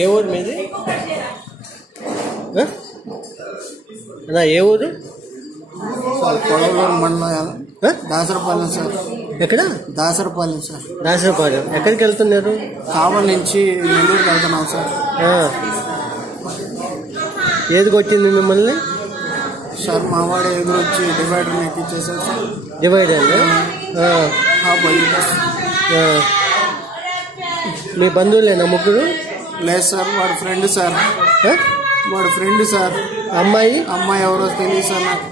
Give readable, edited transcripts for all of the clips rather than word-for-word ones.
ఏ ఊరు మీది? ఏ ఊరు? కొడవలూరు మండలం దాసరపాలెం సార్. ఎక్కడ? దాసరపాలెం సార్. దాసరపాలెం. ఎక్కడికి వెళ్తున్నారు? కావలి నుంచి నెల్లూరుకి వెళ్తున్నాం సార్. ఏది కొట్టింది మిమ్మల్ని? సార్ మా వాడు ఎదురొచ్చి డివైడర్ ఎక్కిచ్చేసారు సార్. డివైడర్? మీ బంధువులేనా ముగ్గురు? లేదు సార్, వాడు ఫ్రెండ్ సార్. వాడు ఫ్రెండ్ సార్. అమ్మాయి ఎవరో తెలియదు సార్ నాకు.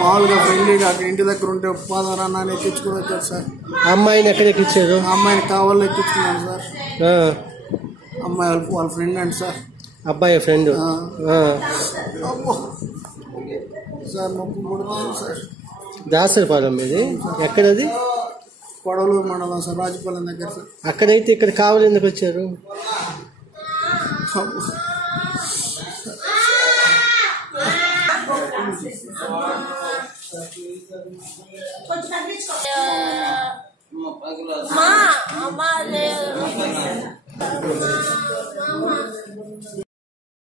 మామూలుగా ఫ్రెండ్ అక్కడ ఇంటి దగ్గర ఉంటే ఉపాధి అన్నాన్ని ఎక్కించుకుని వచ్చారు సార్. అమ్మాయిని ఎక్కడ ఎక్కించారు? అమ్మాయిని కావాలో ఎక్కించుకున్నాను సార్. అమ్మాయి వాళ్ళ ఫ్రెండ్ అండి సార్. అబ్బాయి ఫ్రెండ్ సార్. నొప్పి పడుతుంది సార్. దాసరపాలెం మీది? ఎక్కడది? కొడవలూరు మండలం సార్, రాజపాలెం దగ్గర సార్. అక్కడైతే ఇక్కడ కావాలి ఎందుకు వచ్చారు?